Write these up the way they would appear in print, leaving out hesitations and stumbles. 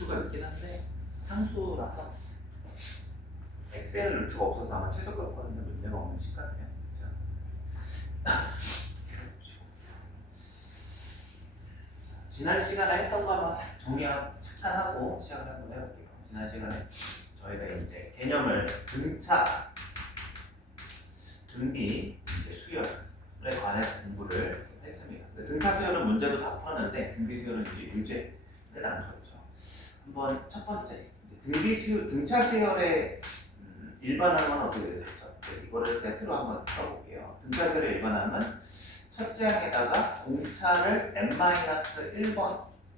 루트가 있긴 한데 상수라서 x에는 루트가 없어서 아마 최소값하고는 문제가 없는 식 같아요. 지난 시간에 했던 거 한번 정리하고 잠깐 하고 시작을 한번 해볼게요. 지난 시간에 저희가 이제 개념을 등차, 등비, 이제 수열에 관해서 공부를 했습니다. 등차 수열은 문제도 다 풀었는데 등비 수열은 이제 유제를 나누셨죠. 한번 첫 번째 등차 수열의 일반항은 어떻게 되죠? 이거를 세트로 한번 풀어볼게요. 등차 수열의 일반항은 첫째 항에다가 공차를 n-1번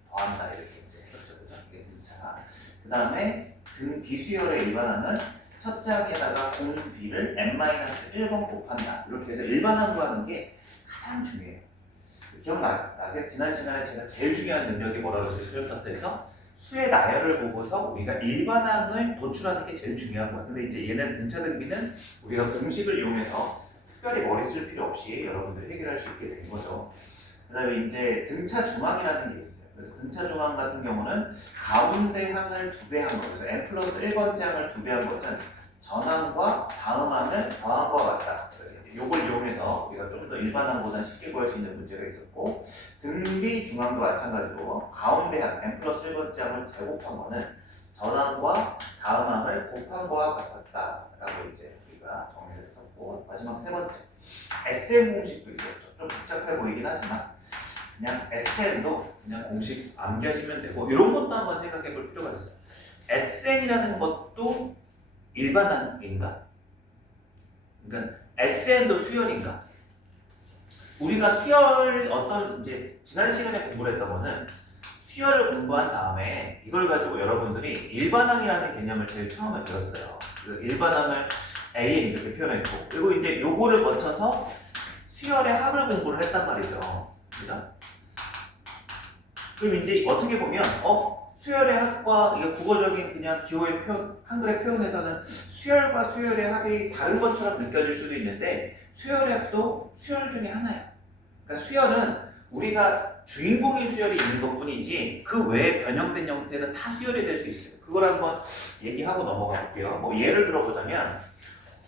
더한다 이렇게 이제 했었죠, 그죠? 이게 등차. 그 다음에 등비수열의 일반항은 첫째 항에다가 공비를 n-1번 곱한다. 이렇게 해서 일반항 구하는 게 가장 중요해요. 기억나세요? 지난 시간에 제가 제일 중요한 능력이 뭐라고 했어요? 수열 파트에서 수의 나열을 보고서 우리가 일반항을 도출하는 게 제일 중요한 거야. 근데 이제 얘는 등차 등비는 우리가 공식을 이용해서 특별히 머리 쓸 필요 없이 여러분들이 해결할 수 있게 된 거죠. 그 다음에 이제 등차 중항이라는 게 있어요. 그래서 등차 중항 같은 경우는 가운데 항을 2배 한 거, 그래서 n 플러스 1번째 항을 2배 한 것은 전항과 다음 항을 더한 거와 같다. 그래서 이걸 이용해서 우리가 좀 더 일반항보다는 쉽게 구할 수 있는 문제가 있었고, 등비 중항도 마찬가지로 가운데 항 n 플러스 1번째 항을 제곱한 거는 전항과 다음 항을 곱한 거와 같았다라고 이제 우리가 정리를 했었고, 마지막 세 번째 SM 공식도 있었죠. 좀 복잡해 보이긴 하지만 그냥 SN도 그냥 공식 암기하시면 되고, 이런 것도 한번 생각해 볼 필요가 있어요. SN이라는 것도 일반항인가? 그러니까 SN도 수열인가? 우리가 수열 이제 지난 시간에 공부를 했던 거는 수열을 공부한 다음에 이걸 가지고 여러분들이 일반항이라는 개념을 제일 처음에 들었어요. 일반항을 AN 이렇게 표현했고, 그리고 이제 요거를 거쳐서 수열의 합을 공부를 했단 말이죠. 그죠? 그럼 이제 어떻게 보면 수열의 합과 이게 국어적인 그냥 기호의 표현, 한글의 표현에서는 수열과 수열의 합이 다른 것처럼 느껴질 수도 있는데, 수열의 합도 수열 중에 하나예요. 그러니까 수열은 우리가 주인공인 수열이 있는 것뿐이지 그 외에 변형된 형태는 다 수열이 될 수 있어요. 그걸 한번 얘기하고 넘어가 볼게요. 뭐 예를 들어보자면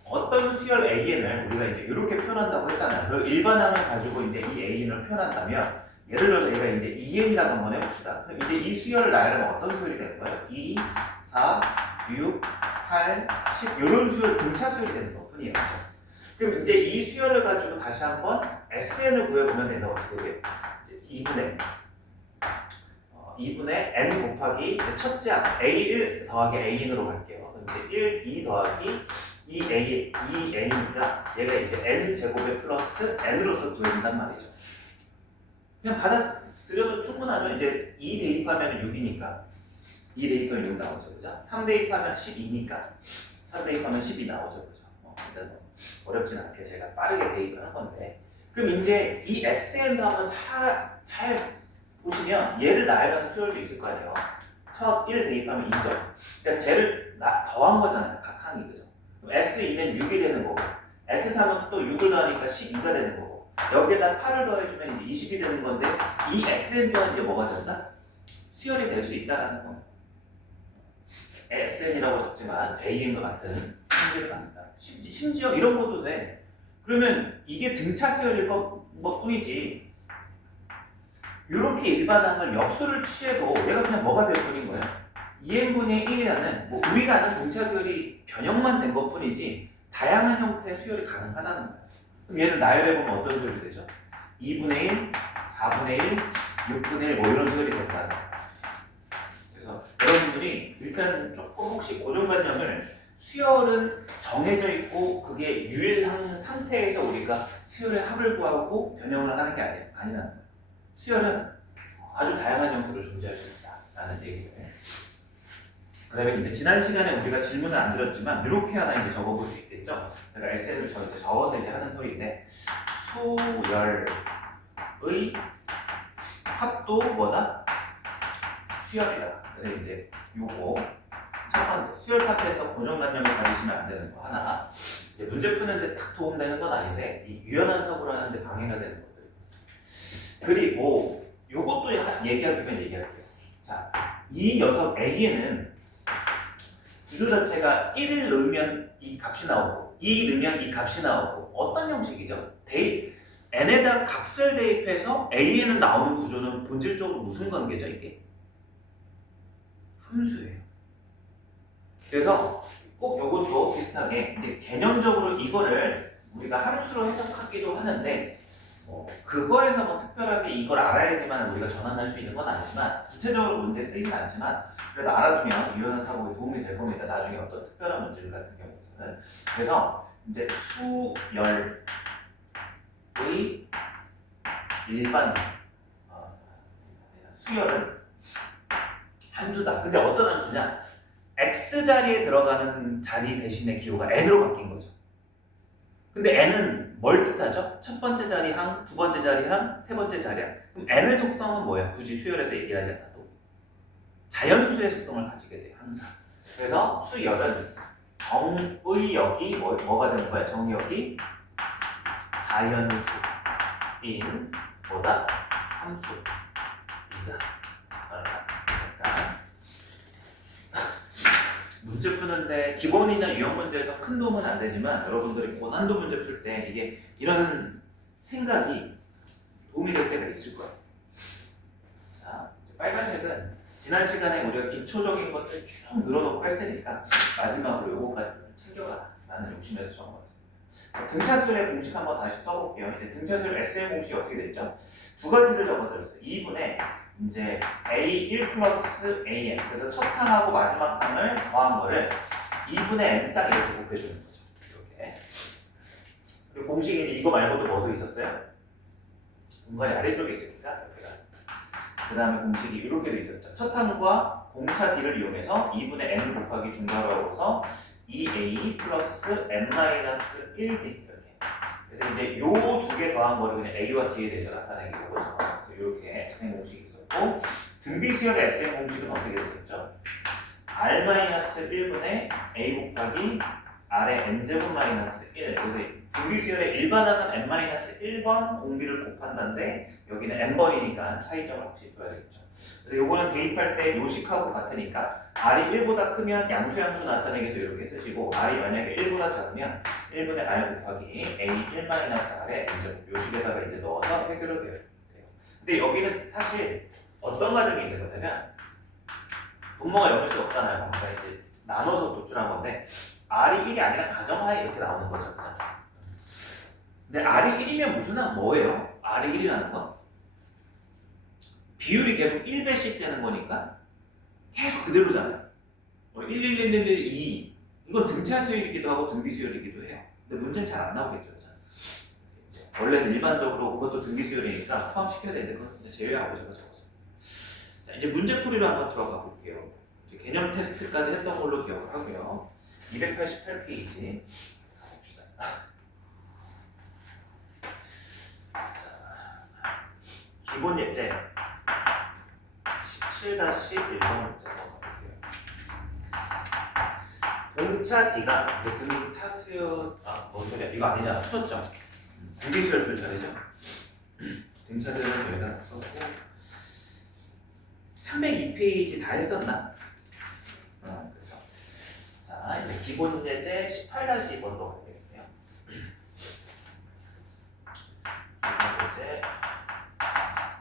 어떤 수열 AN을 우리가 이제 이렇게 표현한다고 했잖아요. 그리고 일반항을 가지고 이제 이 AN을 표현한다면, 예를 들어서 얘가 이제 EN이라고 한번 해봅시다. 그럼 이제 이 수열을 나열하면 어떤 수열이 되는 거예요? 2, 4, 6, 8, 10 이런 수열, 등차 수열이 되는 것 뿐이에요. 그럼 이제 이 수열을 가지고 다시 한번 SN을 구해보면 얘는 어떻게 돼요? 2분의 n 곱하기 첫째 항 A1 더하기 A인으로 갈게요. 그럼 이제 1, 2 더하기 2n이니까 얘가 이제 n 제곱에 플러스 n으로서 구해진단 말이죠. 그냥 받아들여도 충분하죠. 이제 2 대입하면 6이니까 2 대입하면 6 나오죠, 그죠? 3 대입하면 12니까 3 대입하면 12 나오죠, 그죠? 어렵진 않게 제가 빠르게 대입을 한 건데, 그럼 이제 이 SN도 한번 잘 보시면 얘를 나열하는 수열도 있을 거 아니에요. 첫 1 대입하면 2점. 그러니까 쟤를 더한 거잖아요, 각 항이, 그죠? S2는 6이 되는 거고, S3은 또 6을 더하니까 12가 되는 거고, 여기에다 8을 더해주면 이제 20이 되는 건데, 이 SN 또한 이제 뭐가 된다? 수열이 될 수 있다라는 겁니다. SN이라고 적지만 AN과 같은 성질을 갖는다. 심지어 이런 것도 돼. 그러면 이게 등차 수열일 것뿐이지, 이렇게 일반항을 역수를 취해도 얘가 그냥 뭐가 될 뿐인 거야. 2n분의 1이라는 우리가 아는 등차 수열이 변형만 된 것뿐이지 다양한 형태의 수열이 가능하다는 거야. 그럼 얘를 나열해보면 어떤 수열이 되죠? 2분의 1, 4분의 1, 6분의 1 뭐 이런 수열이 된다는 거야. 그래서 여러분들이 일단 조금 혹시 고정관념을, 수열은 정해져 있고 그게 유일한 상태에서 우리가 수열의 합을 구하고 변형을 하는 게 아니라는 거예요. 수열은 아주 다양한 형태로 존재할 수 있다라는 얘기예요. 그 다음에 이제 지난 시간에 우리가 질문을 안 드렸지만 이렇게 하나 이제 적어볼 수 있겠죠. 제가 SN을 저한테 적어서 이제 하는 소리인데, 수열의 합도 뭐다? 수열이다. 그래서 이제 요거 첫 번째 수열 파트에서 고정관념을 가지시면 안 되는 거 하나, 이제 문제 푸는데 딱 도움되는 건 아닌데 이 유연한 사고를 하는데 방해가 되는 것들. 그리고 요것도 얘기하기면 얘기할게요. 자, 이 녀석 A에는 구조 자체가 1을 넣으면 이 값이 나오고 2 넣으면 이 값이 나오고 어떤 형식이죠? n에다 값을 대입해서 A에는 나오는 구조는 본질적으로 무슨 관계죠 이게? 함수예요. 그래서 꼭 이것도 비슷하게 이제 개념적으로 이거를 우리가 함수로 해석하기도 하는데 그거에서 뭐 특별하게 이걸 알아야지만 우리가 전환할 수 있는 건 아니지만 구체적으로 문제에 쓰이진 않지만 그래도 알아두면 유연한 사고에 도움이 될 겁니다. 나중에 어떤 특별한 문제 같은 경우에는. 그래서 이제 수열의 일반 수열은 함수다. 근데 어떤 함수냐? x 자리에 들어가는 자리 대신에 기호가 n으로 바뀐 거죠. 근데 n은 뭘 뜻하죠? 첫 번째 자리항, 두 번째 자리항, 세 번째 자리항. 그럼 n의 속성은 뭐야? 굳이 수열에서 얘기하지 않아도 자연수의 속성을 가지게 돼요, 항상. 그래서 수열은 정의역이 뭐가 되는 거야? 정의역이 자연수인 뭐다? 함수이다. 그러니까 문제 푸는데 기본이나 유형 문제에서 큰 도움은 안 되지만 여러분들이 고난도 문제 풀 때 이게 이런 생각이 도움이 될 때가 있을 거예요. 자, 빨간색은 지난 시간에 우리가 기초적인 것들 쭉 늘어놓고 했으니까 마지막으로 요거까지 챙겨가라 라는 욕심에서 적어봤습니다. 등차수열의 공식 한번 다시 써볼게요. 이제 등차수열 SL 공식이 어떻게 됐죠? 두 가지를 적어드렸어요. 2분의 이제 A1 플러스 AN 그래서 첫 항하고 마지막 항을 더한 거를 2분의 n쌍 이렇게 곱해주는 거죠. 이렇게. 그리고 공식이 이제 이거 말고도 뭐도 있었어요? 공간이 아래쪽에 있으니까 그 다음에 공식이 이렇게 돼 있었죠. 첫 항과 공차 D를 이용해서 2분의 n 곱하기 중괄호로서 2A 플러스 n-1D 이렇게. 그래서 이제 요 두 개 더한 거를 그냥 A와 D에 대해서 나타내기 거죠. 이렇게 SN 공식이 있었고 등비수열의 SN 공식은 어떻게 됐었죠? R-1분의 A 곱하기 R의 n제곱 마이너스 1 그래서 등비수열의 일반항은 n-1번 공비를 곱한다는데 여기는 n번이니까 차이점을 확실히 둬야 되겠죠. 그래서 요거는 대입할 때 요식하고 같으니까 R이 1보다 크면 양수양수 나타내기 위해서 이렇게 쓰시고 R이 만약에 1보다 작으면 1분의 R 곱하기 A1-R의 n제곱 요식에다가 이제 넣어서 해결을 돼요. 근데 여기는 사실 어떤 과정이 있는 거냐면 분모가 0일 수 없잖아요. 그러니까 이제 나눠서 도출한 건데 R이 1이 아니라 가정하에 이렇게 나오는 거죠. 근데 R이 1이면 무슨 항 뭐예요? R이 1이라는 건 비율이 계속 1배씩 되는 거니까 계속 그대로잖아요. 11111 이건 등차 수열이기도 하고 등비 수열이기도 해요. 근데 문제는 잘 안 나오겠죠. 원래는 일반적으로 그것도 등비 수열이니까 포함시켜야 되는데 그건 제외하고 제가 적었어요. 자, 이제 문제풀이로 한번 들어가 볼게요. 이제 개념 테스트까지 했던 걸로 기억을 하고요. 288페이지 가봅시다. 자, 기본 예제 17-1번 문제 가볼게요. 공차 D가 등차 수열 뭔 소리야? 이거 아니잖아. 풀었죠? 등비수열도 잘해죠. 등차들은 여기다 썼고 302페이지 다 했었나? 그래서 자 이제 기본 예제 18-2번으로 가겠네요. 기본 예제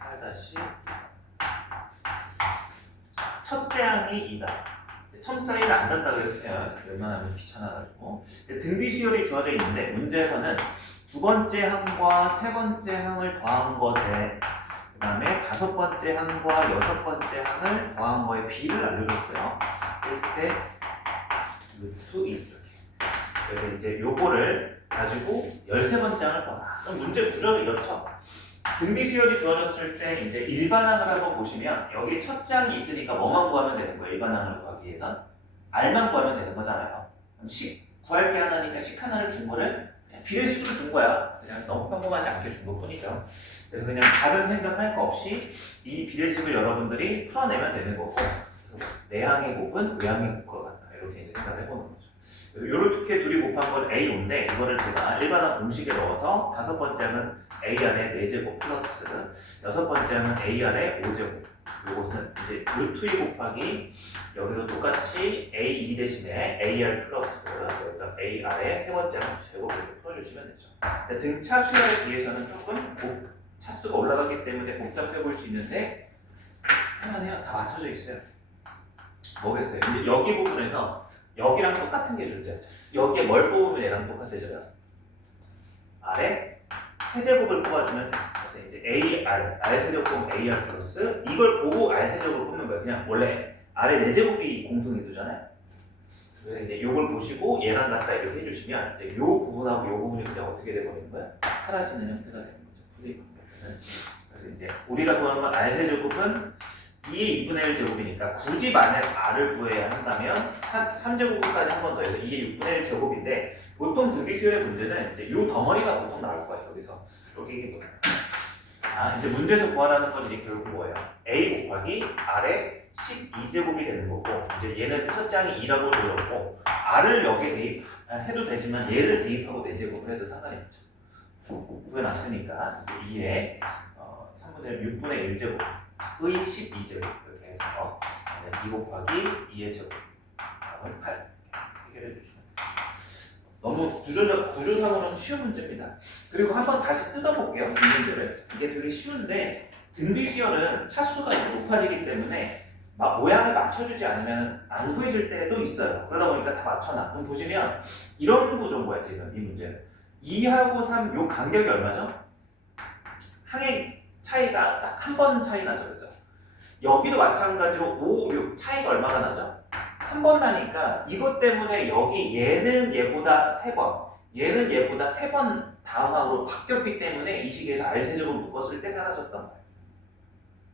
18-2 첫째 항이 2다. 첨자리를 안 단다고 했어요. 웬만하면 귀찮아가지고 등비수열이 주어져 있는데 문제에서는 두 번째 항과 세 번째 항을 더한 거대 그 다음에 다섯 번째 항과 여섯 번째 항을 더한 거의 비를 알려줬어요. 이때 루트 2 이렇게. 그래서 이제 요거를 가지고 13번째 항을 더하. 그럼 문제 구조는 이렇죠. 등비수열이 주어졌을 때 이제 일반항을 한번 보시면 여기 첫째 항이 있으니까 뭐만 구하면 되는 거예요. 일반항을 구하기 위해선 R만 구하면 되는 거잖아요. 그럼 구할 게 하나니까 식 하나를 준 거를 비례식으로 준 거야. 그냥 너무 평범하지 않게 준 것 뿐이죠. 그래서 그냥 다른 생각할 거 없이 이 비례식을 여러분들이 풀어내면 되는 거고 그래서 내항의 곱은 외항의 곱과 같다. 이렇게 이제 생각을 해보는 거죠. 이렇게 둘이 곱한 건 A인데 이거를 제가 일반항 공식에 넣어서 다섯 번째는 A 안에 4제곱 플러스 여섯 번째는 A 안에 5제곱 요것은 이제 루트 2 곱하기 여기도 똑같이 A2 대신에 AR 플러스 여기다 AR의 세 번째 제곱 이렇게 풀어주시면 되죠. 등차 수열에 비해서는 조금 차수가 올라가기 때문에 복잡해 보일 수 있는데 할만해요. 다 맞춰져 있어요. 뭐겠어요? 이제 여기 부분에서 여기랑 똑같은 게 존재하죠. 여기에 뭘 뽑으면 얘랑 똑같아져요? 아래 세제곱을 뽑아주면 그래서 이제 AR, R 세제곱 뽑으면 AR 플러스 이걸 보고 R 세제곱을 뽑는 거예요. 그냥 원래 아래 4제곱이 공통이 두잖아요. 그래서 이제 요걸 보시고 얘랑 같다 이렇게 해주시면 이제 요 부분하고 요 부분이 그냥 어떻게 돼버리는 거야? 사라지는 형태가 되는 거죠. 풀이 방법에는. 그래서 이제 우리가 구하는 건 R 세제곱은 2의 2분의 1 제곱이니까 굳이 만약 R을 구해야 한다면 3제곱까지 한 번 더 해서 2의 6분의 1 제곱인데 보통 등비수열의 문제는 이제 요 덩어리가 보통 나올 거예요. 여기서 여기 이게 뭐예요? 이제 문제에서 구하라는 건 이게 결국 뭐예요? A 곱하기 R의 12제곱이 되는 거고 이제 얘는 첫째 항이 2라고 들었고 R을 여기에 대입해도 되지만 얘를 대입하고 4제곱을 해도 상관이 없죠. 구해놨으니까 2의 3분의 6분의 1제곱의 12제곱 이렇게 해서 2 곱하기 2의 제곱 답은 8 해결해 주시면 너무 구조상으로는 쉬운 문제입니다. 그리고 한번 다시 뜯어볼게요. 이 문제를. 이게 되게 쉬운데 등비수열은 차수가 높아지기 때문에 막 모양을 맞춰주지 않으면 안 구해질 때도 있어요. 그러다 보니까 다 맞춰놔. 그럼 보시면 이런 구조인 거야 지금 이 문제는. 2하고 3 요 간격이 얼마죠? 항의 차이가 딱 한 번 차이 나죠. 그죠? 여기도 마찬가지로 5, 6 차이가 얼마나 나죠? 한 번 나니까 이것 때문에 여기 얘는 얘보다 3번 얘는 얘보다 3번 다음 항으로 바뀌었기 때문에 이 식에서 R세제곱 묶었을 때 사라졌던 거예요.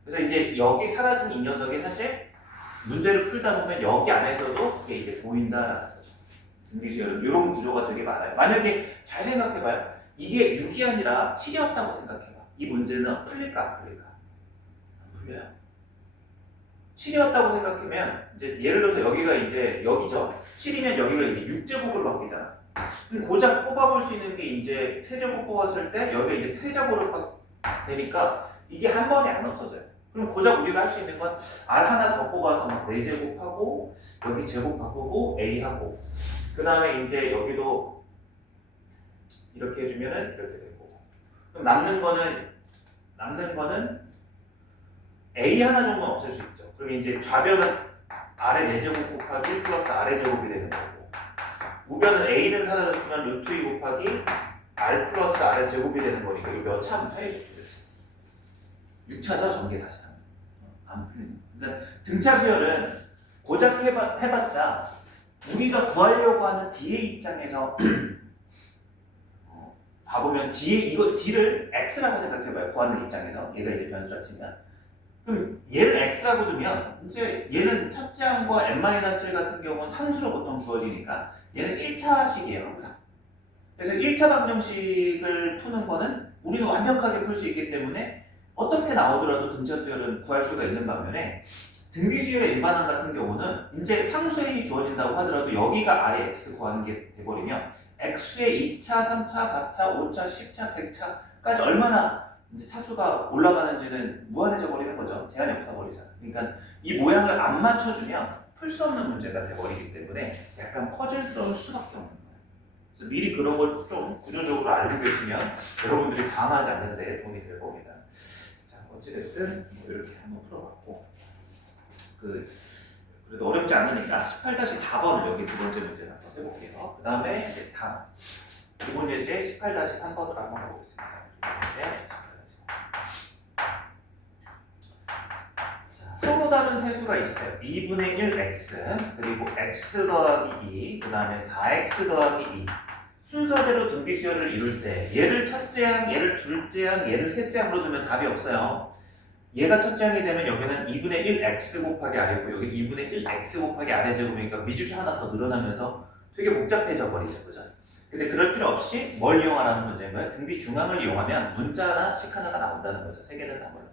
그래서 이제 여기 사라진 이 녀석이 사실 문제를 풀다 보면 여기 안에서도 그게 이제 보인다라는 거죠. 등비수열은 이런 구조가 되게 많아요. 만약에 잘 생각해봐요. 이게 6이 아니라 7이었다고 생각해봐. 이 문제는 풀릴까 안 풀릴까? 안 풀려요. 7이었다고 생각하면 이제 예를 들어서 여기가 이제 여기죠. 7이면 여기가 이제 6제곱으로 바뀌잖아. 그럼 고작 뽑아볼 수 있는 게 이제 세제곱 뽑았을 때 여기가 이제 세제곱으로 되니까 이게 한 번에 안 없어져요. 그럼 고작 우리가 할 수 있는 건 R 하나 더 뽑아서 막 4제곱하고 여기 제곱 바꾸고 A 하고 그 다음에 이제 여기도 이렇게 해주면은 이렇게 되고 그럼 남는 거는 A 하나 정도는 없을 수 있죠. 그럼 이제 좌변은 R의 4제곱 곱하기 1 플러스 R의 제곱이 되는 거고 우변은 A는 사라졌지만 루트 2 곱하기 R 플러스 R의 제곱이 되는 거니까 이거 몇 차 함수예요? 6차죠. 전개 다시 하면 안 풀리는. 그러니까 등차 수열은 고작 해봤자 우리가 구하려고 하는 D의 입장에서 봐보면 이거 D를 X라고 생각해봐요. 구하는 입장에서 얘가 이제 변수라 치면 그럼 얘를 X라고 두면 이제 얘는 첫째 항과 N-1 같은 경우는 상수로 보통 주어지니까 얘는 1차식이에요 항상. 그래서 1차 방정식을 푸는 거는 우리는 완벽하게 풀 수 있기 때문에 어떻게 나오더라도 등차 수열은 구할 수가 있는 반면에 등비 수열의 일반항 같은 경우는 이제 상수행이 주어진다고 하더라도 여기가 R의 X 구하는 게 돼버리면 X의 2차, 3차, 4차, 5차, 10차, 100차까지 얼마나 이제 차수가 올라가는지는 무한해져 버리는 거죠. 제한이 없어 버리잖아. 그러니까 이 모양을 안 맞춰주면 풀 수 없는 문제가 돼버리기 때문에 약간 퍼즐스러울 수밖에 없는 거예요. 그래서 미리 그런 걸 좀 구조적으로 알고 계시면 여러분들이 당하지 않는데 도움이 될 겁니다. 자, 어찌됐든 뭐 이렇게 한번 풀어봤고 그래도 어렵지 않으니까 18-4번을 여기 두 번째 문제를 한번 해볼게요. 그 다음에 이제 다음 기본 예제 18-3번을 한번 해보겠습니다. 서로 다른 세수가 있어요. 2분의 1x 그리고 x 더하기 2 그 다음에 4x 더하기 2 순서대로 등비수열을 이룰 때 얘를 첫째 항, 얘를 둘째 항, 얘를 셋째 항으로 두면 답이 없어요. 얘가 첫째 항이 되면 여기는 2분의 1x 곱하기 r이고 여기 2분의 1x 곱하기 r의 제곱이니까 미주수 하나 더 늘어나면서 되게 복잡해져 버리죠. 그죠? 근데 그럴 필요 없이 뭘 이용하라는 문제인 거예요? 등비 중앙을 이용하면 문자 하나, 식 하나가 나온다는 거죠. 세 개는 다 몰라도.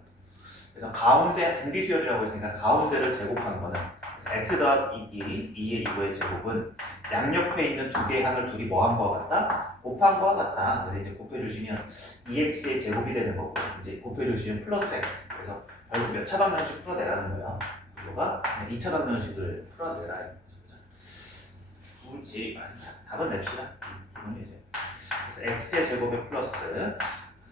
그래서 가운데 등비 수열이라고 했으니까 가운데를 제곱한 거는 그래서 x 더하기 2의 2의 제곱은 양옆에 있는 두 개의 항을 둘이 뭐 한 거와 같다? 곱한 거와 같다. 그래서 이제 곱해주시면 2x의 제곱이 되는 거고 이제 곱해주시면 플러스 x. 그래서 결국 몇 차방정식 풀어내라는 거예요. 구조가 2차 방정식을 풀어내라. 굳이 답은 냅시다. 이건 이제 그래서 x의 제곱에 플러스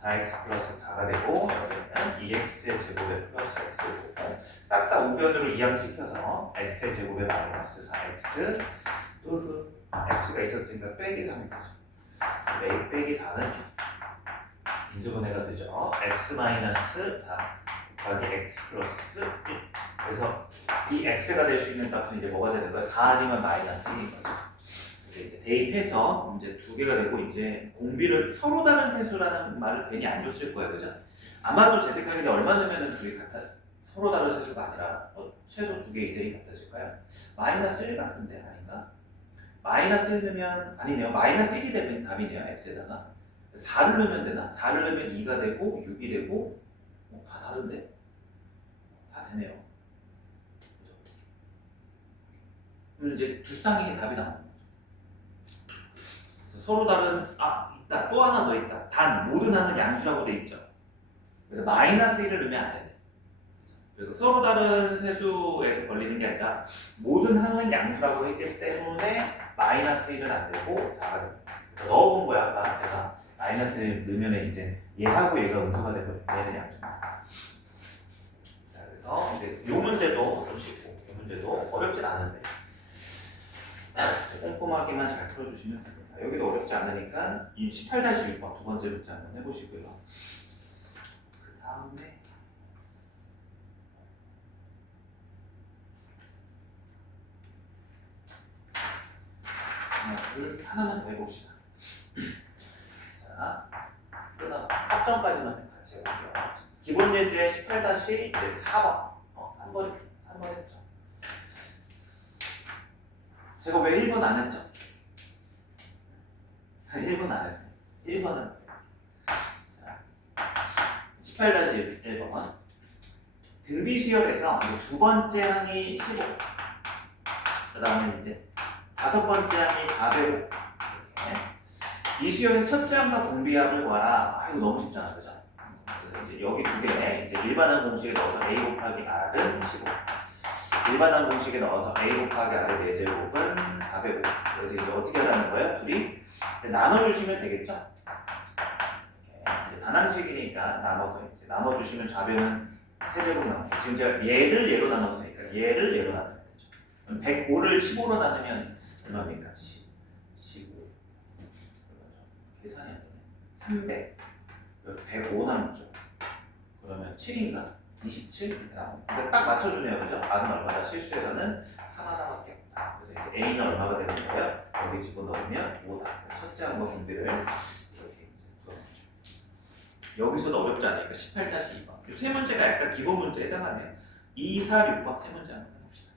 4x 플러스 4가 되고 여기는 2x의 제곱에 플러스 x를 싹다 우변으로 이항시켜서 x의 제곱에 마이너스 4x x가 있었으니까 빼기 3이 되죠. 빼기 4는 인수분해가 되죠. x 마이너스 4 더하기 x 플러스 1. 그래서 이 x가 될 수 있는 값은 이제 뭐가 되는 거야? 4 아니면 마이너스 1인 거죠. 이제 대입해서 이제 두 개가 되고 이제 공비를 서로 다른 세수라는 말을 괜히 안 줬을 거예요, 그죠? 아마도 제 생각에 얼마 넣으면 둘이 같아 서로 다른 세수가 아니라 최소 두 개 이상이 같아질까요? 마이너스 1 같은데 아닌가? 마이너스 1 넣으면 아니네요. 마이너스 1이 되면 답이네요, x에다가 4를 넣으면 되나? 4를 넣으면 2가 되고 6이 되고 다 다른데? 다 되네요. 그럼 이제 두 쌍이 답이 나옵니다. 서로 다른 있다 또 하나 더 있다 단 모든 항은 양수라고 돼 있죠. 그래서 마이너스 1을 넣으면 안 되네. 그래서 서로 다른 세수에서 걸리는 게 아니라 모든 항은 양수라고 했기 때문에 마이너스 1은 안 되고 4가 됩니다. 넣어본 거야 아까 제가 마이너스 1 넣으면 이제 얘하고 얘가 음수가 되고 얘는 양수입니다. 자 그래서 이제 이 문제도 좀 쉽고 이 문제도 어렵진 않은데 꼼꼼하게만 잘 풀어주시면 됩니다. 여기도 어렵지 않으니까 이 18-6번 두 번째 문제 한번 해보시고요. 그 다음에 하나만 더 해봅시다. 자, 끊어서 합점까지만 같이 해볼게요. 기본 예제의 18-4번 3번 했죠. 제가 왜 1번 안 했죠? 1번 안 했죠. 1번은 18-1번 등비수열에서 두 번째 항이 15 그 다음에 이제 다섯 번째 항이 405 이 수열의 첫째 항과 공비합을 구하라. 이거 너무 쉽잖아, 그죠? 그래서 이제 여기 두 개에 이제 일반항 공식에 넣어서 a 곱하기 r은 15 일반항 공식에 넣어서 a 곱하기 r의 4제곱은 405 그래서 이제 어떻게 하라는 거예요? 둘이 나눠주시면 되겠죠? 이제 단항식이니까 나눠주시면 좌변은 세제곱 나오고 지금 제가 얘를 얘로 나눴으니까 얘를 얘로 나누면 되죠. 그럼 105를 15로 나누면 얼마입니까? 15 계산이 안 되네. 300 105 남았죠. 그러면 7인가? 27 이렇게 나옵니다. 그러니까 딱 맞춰주네요, 그죠? R은 얼마다? 실수에서는 3 하나밖에 없다. 그래서 이제 A는 얼마가 되는 거예요? 여기 집어넣으면 5다. 첫째 항과 공비를 이렇게 풀어보죠. 여기서도 어렵지 않으니까 18-2번. 이 세 문제가 약간 기본 문제에 해당하네요. 2, 4, 6번 세 문제 한번 해봅시다.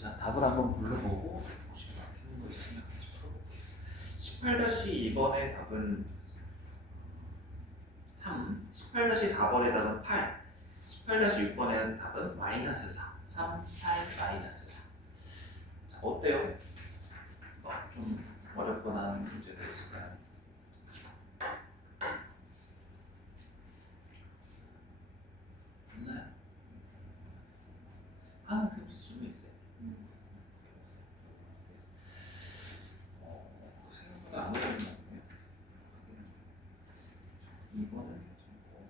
자, 답을 한번 불러보고 혹시 막히는 거 있으면 같이 풀어볼게요. 18-2번의 답은 3, 18-4번의 답은 8, 18-6번의 답은 마이너스 4, 3, 8, 마이너스 4. 자, 어때요? 좀 어렵거나 하는 문제가 있을까요? 없나요? 하나 틈 질문 있어요? 생각보다 안 어렵네요. 2번은 괜찮고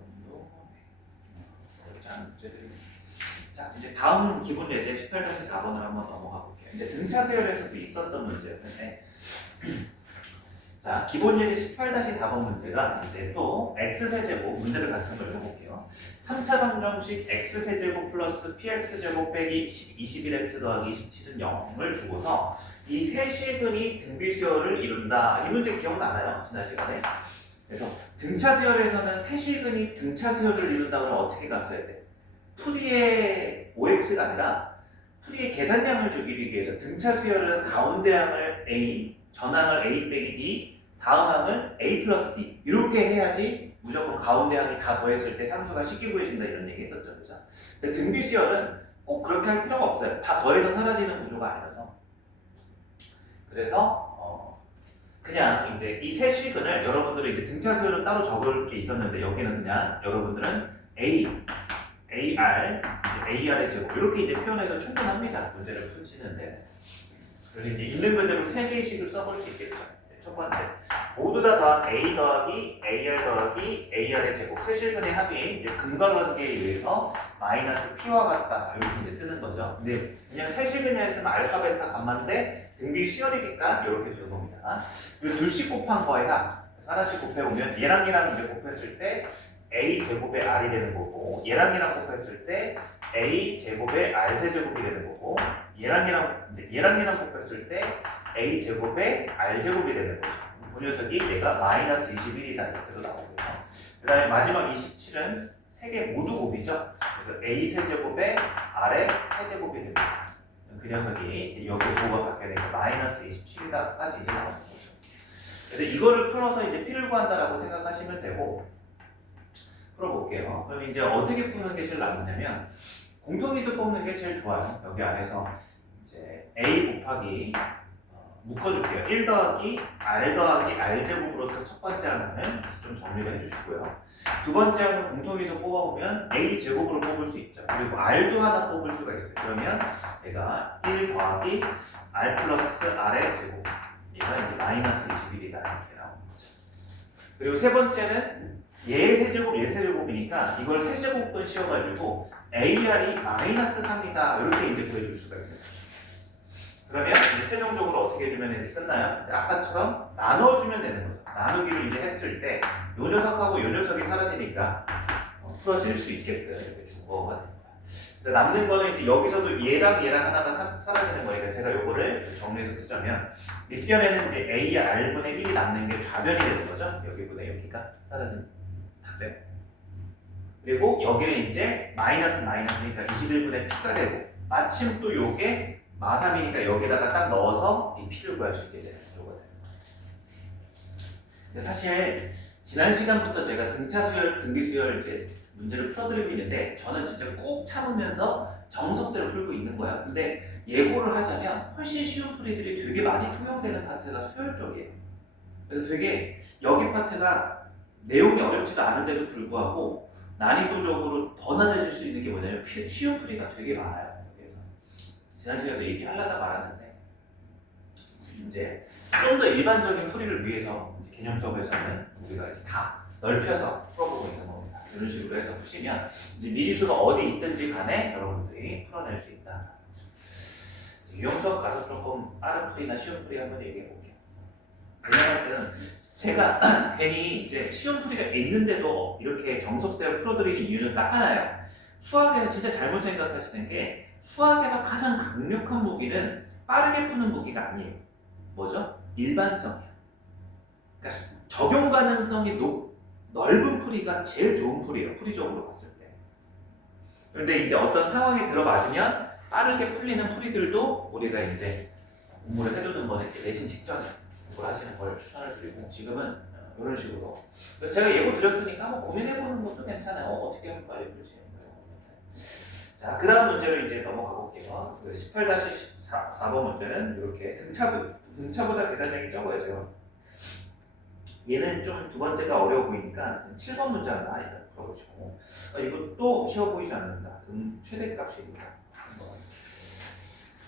4번도 어렵지 않은 문제들이. 자, 이제 다음 기본 예제 18-4번을 한번 넘어가 볼게요. 이제 등차 서열에서도 있었던 문제였는데 자, 기본 예제 18-4번 문제가 이제 또 x세제곱 문제를 같은 걸 해볼게요. 3차 방정식 x세제곱 플러스 px제곱 빼기 21x 더하기 27은 0을 주고서 이 세 실근이 등비수열을 이룬다. 이 문제 기억나나요? 지난 시간에. 그래서 등차 수열에서는 세 실근이 등차 수열을 이룬다 그러면 어떻게 갔어야 돼? 풀이의 OX가 아니라 풀이의 계산량을 주기 위해서 등차 수열은 가운데 항을 A, 전항을 A 빼기 D, 다음 항을 A 플러스 D 이렇게 해야지 무조건 가운데 항이 다 더했을 때 상수가 쉽게 구해진다 이런 얘기 했었죠. 그죠? 근데 등비 수열은 꼭 그렇게 할 필요가 없어요. 다 더해서 사라지는 구조가 아니라서. 그래서 그냥 이제 이 세 실근을 여러분들이 이제 등차 수열은 따로 적을 게 있었는데 여기는 그냥 여러분들은 A, AR, AR의 제곱 이렇게 이제 표현해도 충분합니다. 문제를 푸시는데. 그래서 이제 있는 그대로 세 개의 식을 써볼 수 있겠죠. 첫 번째, 모두 다 더한 A 더하기 AR 더하기 AR의 제곱 세실근의 합이 이제 근과관계에 의해서 마이너스 P와 같다 이렇게 이제 쓰는 거죠. 근데 그냥 세실근이라 했으면 알파, 베타, 감마인데 등비 수열이니까 이렇게 되는 겁니다. 그리고 둘씩 곱한 거야. 하나씩 곱해보면 얘랑 이제 곱했을 때 A 제곱의 R이 되는 거고 얘랑 곱했을 때 A 제곱의 R 세제곱이 되는 거고 얘랑 곱했을 때 A 제곱의 R 제곱이 되는 거죠. 그 녀석이 얘가 마이너스 21이다 이렇게도 나오고요. 그 다음에 마지막 27은 세 개 모두 곱이죠. 그래서 A 세제곱의 R의 세제곱이 됩니다. 그 녀석이 이제 여기 곱가 갖게 되니까 마이너스 27이다까지 이제 나오는 거죠. 그래서 이거를 풀어서 이제 P를 구한다라고 생각하시면 되고 풀어볼게요. 그럼 이제 어떻게 푸는 게 제일 낫냐면 공통위수 뽑는 게 제일 좋아요. 여기 안에서 이제 A 곱하기 묶어줄게요. 1 더하기 R 더하기 R 제곱으로서 첫 번째 하나는 좀 정리를 해주시고요. 두 번째 하나는 공통위수 뽑아보면 A 제곱으로 뽑을 수 있죠. 그리고 R도 하나 뽑을 수가 있어요. 그러면 얘가 1 더하기 R 플러스 R의 제곱 얘가 이제 마이너스 21이다 이렇게 나오는 거죠. 그리고 세 번째는 얘 세제곱, 얘 세제곱이니까 이걸 세제곱분 씌워가지고 AR이 마이너스 3이다 이렇게 이제 구해줄 수가 있는 거죠. 그러면 이제 최종적으로 어떻게 해주면 이제 끝나요? 아까처럼 나눠주면 되는 거죠. 나누기를 이제 했을 때 요 녀석하고 요 녀석이 사라지니까 풀어질 수 있게끔 이렇게 주거가 됩니다. 그래서 남는 거는 이제 여기서도 얘랑 하나가 사라지는 거니까 제가 요거를 정리해서 쓰자면 밑변에는 이제 A, R분의 1이 남는 게 좌변이 되는 거죠. 여기보다 여기가 사라지는 답변. 그리고 여기는 이제 마이너스니까 21분의 P가 되고 마침 또 요게 마3이니까 여기다가 딱 넣어서 이 P를 구할 수 있게 되는 구조가 됩니다. 근데 사실 지난 시간부터 제가 등차 수열, 등비 수열 이제 문제를 풀어드리고 있는데 저는 진짜 꼭 참으면서 정석대로 풀고 있는 거야. 근데 예고를 하자면 훨씬 쉬운 풀이들이 되게 많이 통용되는 파트가 수열 쪽이에요. 그래서 되게 여기 파트가 내용이 어렵지도 않은데도 불구하고 난이도적으로 더 낮아질 수 있는 게 뭐냐면 쉬운 풀이가 되게 많아요. 그래서 지난 시간에도 얘기하려다 말았는데 이제 좀 더 일반적인 풀이를 위해서 개념 수업에서는 우리가 이제 다 넓혀서 풀어보고 있는 겁니다. 이런 식으로 해서 푸시면 이제 미지수가 어디 있든지 간에 여러분들이 풀어낼 수 있다. 유형 수업 가서 조금 빠른 풀이나 쉬운 풀이 한번 얘기해 볼게요. 그냥 때는 제가 괜히 이제 시험 풀이가 있는데도 이렇게 정석대로 풀어드리는 이유는 딱 하나예요. 수학에서 진짜 잘못 생각하시는 게 수학에서 가장 강력한 무기는 빠르게 푸는 무기가 아니에요. 뭐죠? 일반성이야. 그러니까 적용 가능성이 넓은 풀이가 제일 좋은 풀이에요. 풀이적으로 봤을 때. 그런데 이제 어떤 상황에 들어맞으면 빠르게 풀리는 풀이들도 우리가 이제 공부를 해두는 거는 이제 내신 직전에 공부를 하시는 걸 추천을 드리고 지금은 이런 식으로. 그래서 제가 예고 드렸으니까 한번 고민해보는 것도 괜찮아요. 어떻게 하면 빨리 풀지? 자, 그 다음 문제로 이제 넘어가 볼게요. 18-4번 문제는 이렇게 등차보다 계산량이 적어요. 제가 봤을 때. 얘는 좀 두 번째가 어려워 보이니까 7번 문제 하나 일단 풀어보시고 이것도 쉬워 보이지 않는다. 최대값입니다.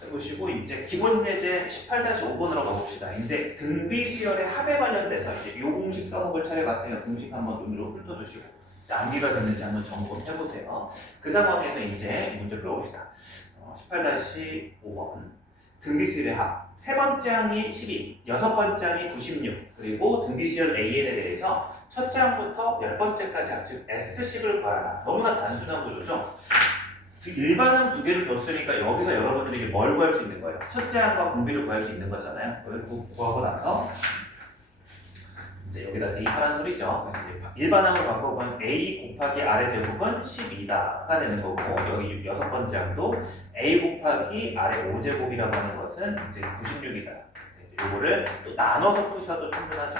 해보시고 이제 기본 예제 18-5번으로 가봅시다. 이제 등비 수열의 합에 관련돼서 이제 요 공식 써먹을 차례가 왔어요. 공식 한번 눈으로 훑어두시고 암기가 됐는지 한번 점검해보세요. 그 상황에서 이제 문제 풀어봅시다. 18-5번 등비 수열의 합. 세 번째 항이 12, 여섯 번째 항이 96, 그리고 등비 수열 AN에 대해서 첫째 항부터 10번째까지 합, 즉 S10을 구하라. 너무나 단순한 구조죠. 일반항 두 개를 줬으니까 여기서 여러분들이 이제 뭘 구할 수 있는 거예요? 첫째 항과 공비를 구할 수 있는 거잖아요. 그걸 구하고 나서 이제 여기다 대입하라는 소리죠. 그래서 이제 일반항을 바꿔보면 A 곱하기 R의 제곱은 12다가 되는 거고 여기 여섯 번째 항도 A 곱하기 R의 5제곱이라고 하는 것은 이제 96이다. 이거를 또 나눠서 푸셔도 충분하죠.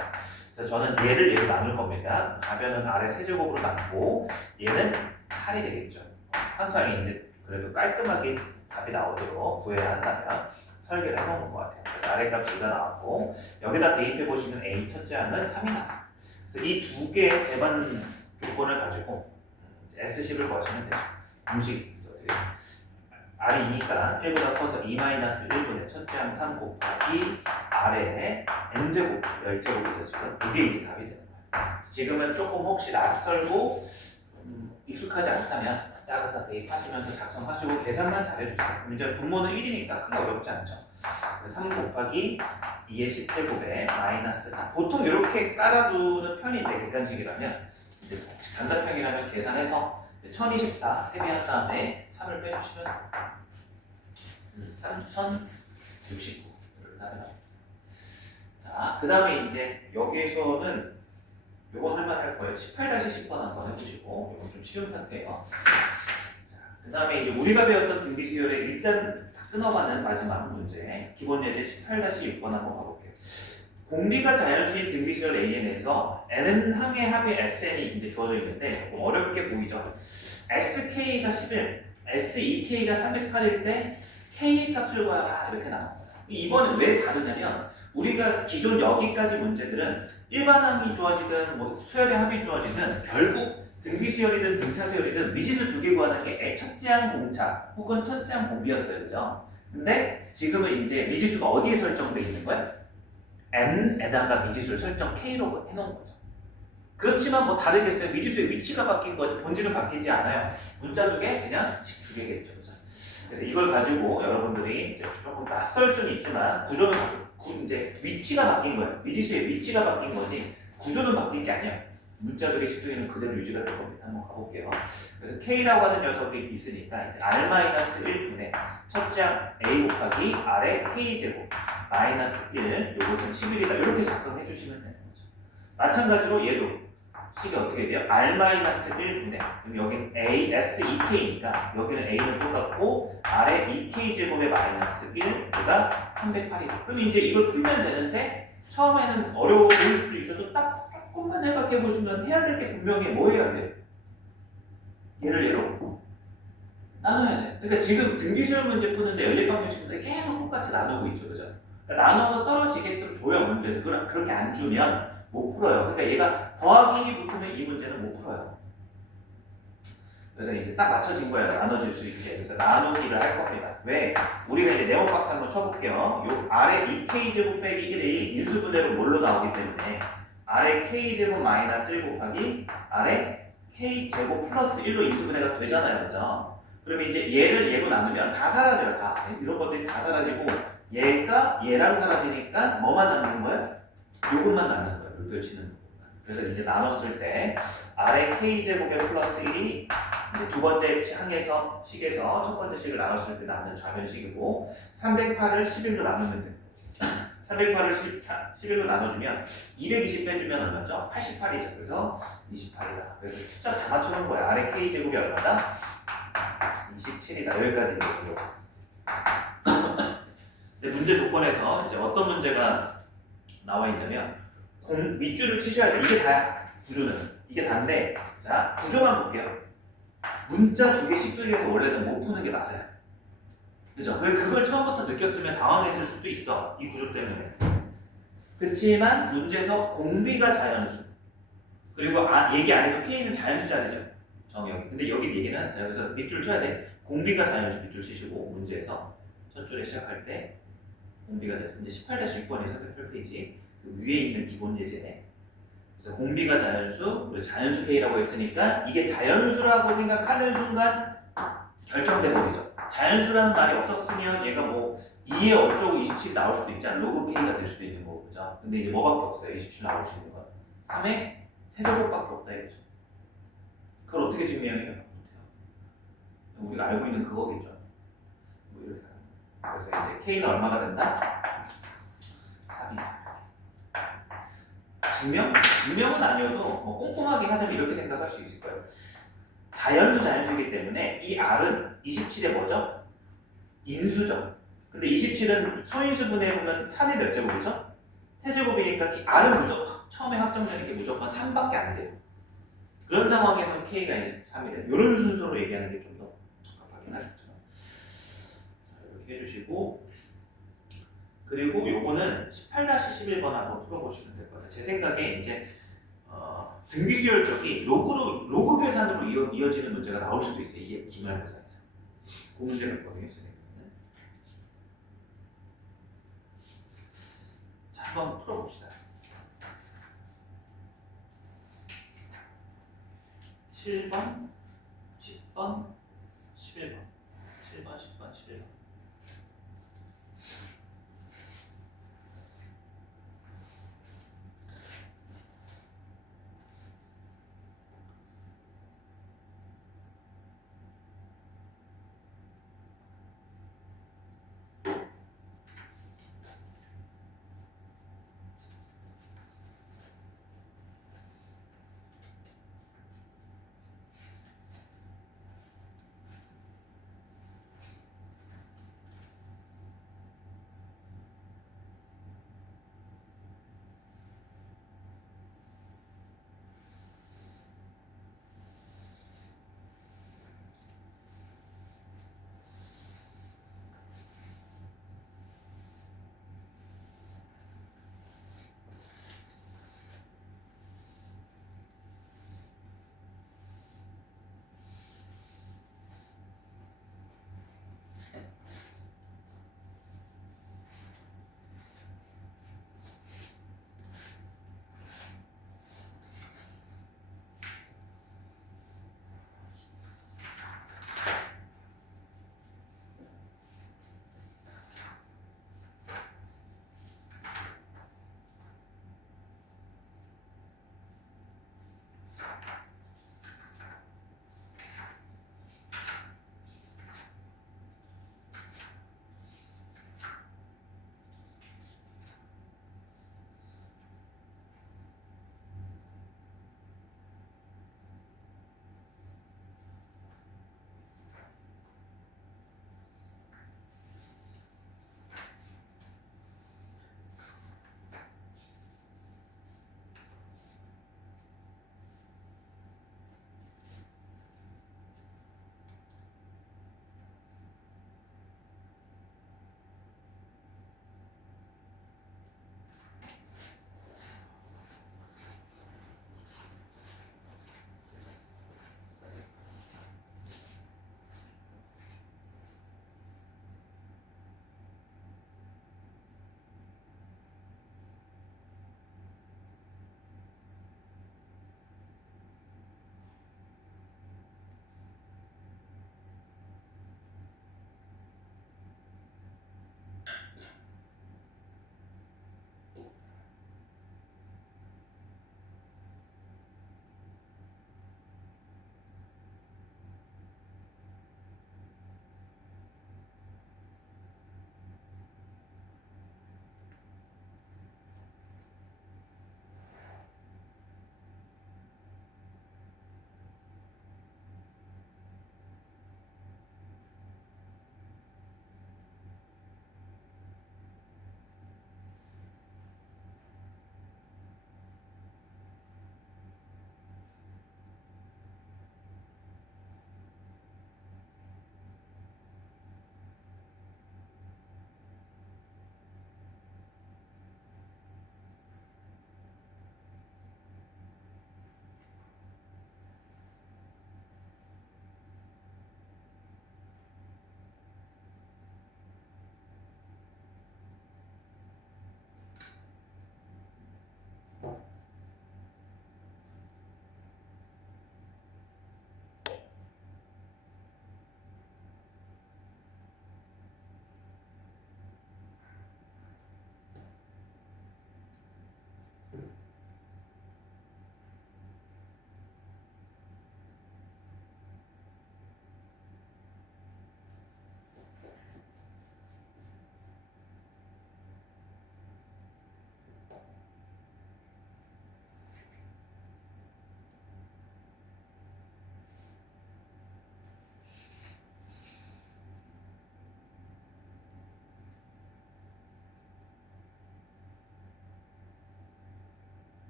그래서 저는 얘를 얘로 나눌 겁니다. 좌변은 R의 세제곱으로 나누고 얘는 8이 되겠죠. 항상 이제 그래도 깔끔하게 답이 나오도록 구해야 한다면 설계를 해놓은 것 같아요. 아래값 2가 나왔고 여기다 대입해 보시면 A 첫째 항은 3이 나와요. 그래서 이 두 개의 재반 조건을 가지고 S10을 구하시면 되죠. 공식 어떻게 R이 2니까 1보다 커서 2-1분의 첫째 항 3 곱하기 R의 N제곱 10제곱에서 지금 이게 이제 답이 되는 거예요. 지금은 조금 혹시 낯설고 익숙하지 않다면 따뜻하게 대입하시면서 작성하시고 계산만 잘해주세요. 이제 분모는 1이니까 크게 어렵지 않죠. 3 곱하기 2의 10제곱에 마이너스 3. 보통 이렇게 깔아두는 편인데 객관식이라면 이제 단답형이라면 계산해서 1024 세배한 다음에 3을 빼주시면 3069 이렇게 나와요. 자, 그 다음에 이제 여기에서는 요건 할만할 거예요. 18-10번 한번 해보시고 이건 좀 쉬운 상태예요. 그 다음에 이제 우리가 배웠던 등비 수열에 일단 끊어가는 마지막 문제 기본 예제 18-6번 한번 가볼게요. 공비가 자연수인 등비 수열 AN에서 N은 항의 합의 SN이 이제 주어져 있는데 조금 어렵게 보이죠. SK가 11, SEK가 308일 때 K의 값을 구하라 이렇게 나온 거예요. 이번엔 왜 다르냐면 우리가 기존 여기까지 문제들은 일반항이 주어지든 뭐 수열의 합이 주어지든 결국 등비 수열이든 등차 수열이든 미지수 두 개 구하는 게 첫째 항 공차 혹은 첫째 항 공비였어요, 그죠? 근데 지금은 이제 미지수가 어디에 설정돼 있는 거야? N에다가 미지수를 설정 K로 해놓은 거죠. 그렇지만 뭐 다르겠어요. 미지수의 위치가 바뀐 거지 본질은 바뀌지 않아요. 문자 두 개 그냥 식 두 개겠죠, 그죠? 그래서 이걸 가지고 여러분들이 이제 조금 낯설 수는 있지만 구조는 이제 위치가 바뀐 거예요. 미지수의 위치가 바뀐 거지 구조는 바뀐 게 아니야. 문자들의 식도에는 그대로 유지가 될 겁니다. 한번 가볼게요. 그래서 K라고 하는 녀석이 있으니까 이제 R-1분의 첫째 항 A 곱하기 R의 K제곱 마이너스 1 요것은 11이다. 이렇게 작성해 주시면 되는 거죠. 마찬가지로 얘도 식이 어떻게 돼요? R-1분의 그럼 여기는 ASEK니까 여기는 A는 똑같고 R의 2K제곱의 마이너스 1 얘가 308이다. 그럼 이제 이걸 풀면 되는데 처음에는 어려워 보일 수도 있어도 딱 조금만 생각해 보시면 해야 될 게 분명히 뭐 해야 돼요? 얘를 얘로 나눠야 돼. 그러니까 지금 등비수열 문제 푸는데 연립방정식인데 계속 똑같이 나누고 있죠, 그죠? 그러니까 나눠서 떨어지게끔 줘야 문제에서 그렇게 안 주면 못 풀어요. 그러니까 얘가 더하기 1이 붙으면 이 문제는 못 풀어요. 그래서 이제 딱 맞춰진 거예요. 나눠질 수 있게. 그래서 나누기를 할 겁니다. 왜? 우리가 이제 네모 박스 한번 쳐볼게요. 요 아래 2K제곱 빼기 1이 인수분해로 뭘로 나오기 때문에 아래 K제곱 마이너스 1 곱하기 아래 K제곱 플러스 1로 인수분해가 되잖아요. 그죠? 그러면 이제 얘를 얘로 나누면 다 사라져요. 다. 이런 것들이 다 사라지고 얘가 얘랑 사라지니까 뭐만 남는 거예요? 요것만 남는 거예요. 요 치는. 그래서 이제 나눴을 때 아래 K제곱의 플러스 1이 이제 두 번째 항에서 식에서 첫 번째 식을 나눴을 때 남는 좌변식이고 308을 11로 나누면 돼요. 308을 11로 나눠주면 220 빼주면 얼마죠? 88이죠. 그래서 28이다. 그래서 숫자 다 맞춰놓은 거야. 아래 K제곱이 얼마다? 27이다. 여기까지 있는 거. 근데 문제 조건에서 이제 어떤 문제가 나와 있냐면 밑줄을 치셔야 돼. 이게 다야. 구조는 이게 다인데 자 구조만 볼게요. 문자 2개씩 뚫려서 원래는 못 푸는 게 맞아요. 그죠? 그걸 처음부터 느꼈으면 당황했을 수도 있어. 이 구조 때문에. 그렇지만 문제에서 공비가 자연수. 그리고 얘기 안 해도 K는 자연수 자리죠. 정영이. 근데 여기 얘기는 했어요. 그래서 밑줄 쳐야 돼. 공비가 자연수 밑줄 치시고 문제에서 첫 줄에 시작할 때 공비가 돼. 이제 18-6번의 선택표 페이지 그 위에 있는 기본 예제. 그래서 공비가 자연수, 그리고 자연수 K라고 했으니까 이게 자연수라고 생각하는 순간 결정돼 버리죠. 자연수라는 말이 없었으면 얘가 뭐 2에 어쩌고 27 나올 수도 있잖아. 로그 K가 될 수도 있는 거고, 그죠? 근데 이제 뭐밖에 없어요. 27 나올 수 있는 건 3의 세제곱밖에 없다 이거죠. 그걸 어떻게 증명해야 돼요? 우리가 알고 있는 그거겠죠. 뭐 이렇게 하는 거예요. 그래서 이제 K는 얼마가 된다? 3이. 증명은 아니어도 뭐 꼼꼼하게 하자면 이렇게 생각할 수 있을 거예요. 자연수이기 때문에 이 R은 27의 뭐죠? 인수죠. 근데 27은 소인수분해 보면 3의 몇 제곱이죠? 세제곱이니까 R은 처음에 확정되는 게 무조건 3밖에 안 돼요. 그런 상황에서 K가 이제 3이 돼요. 이런 순서로 얘기하는 게 좀 더 적합하긴 하겠죠. 자, 이렇게 해주시고 그리고 요거는 18-11번 한번 풀어보시면 될 것 같아요. 제 생각에 이제 등비수열 쪽이 로그 계산으로 이어지는 문제가 나올 수도 있어요. 이게 기말고사에서. 그 문제가 있거든요. 제 생각에는. 자, 한번 풀어봅시다. 7번, 10번, 11번. 7번, 10번, 11번.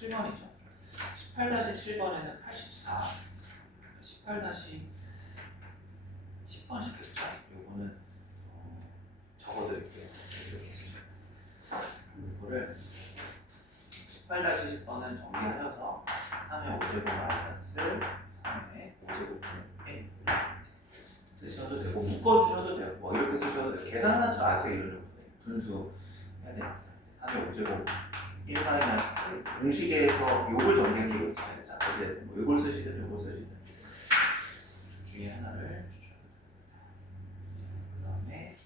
7번이죠. 18-7번에는 84, 18-10번 시켰죠. 요거는 적어드릴게요. 이렇게 쓰죠. 이거를 18-10번은 정리하셔서 3의 5제곱 마이너스 3의 5제곱분의 쓰셔도 되고 묶어주셔도 되고 뭐 이렇게 쓰셔도 되고 계산하지 마세요. 이런 분수 해야 됩니다. 3의 5제곱 1 마이너스 공식에서 요걸 정리하는 게 이렇게 해야 되잖아. 어제 뭐 요걸 쓰시든 요걸 쓰시든 둘 중에 하나를 주셔야 됩니다. 그 다음에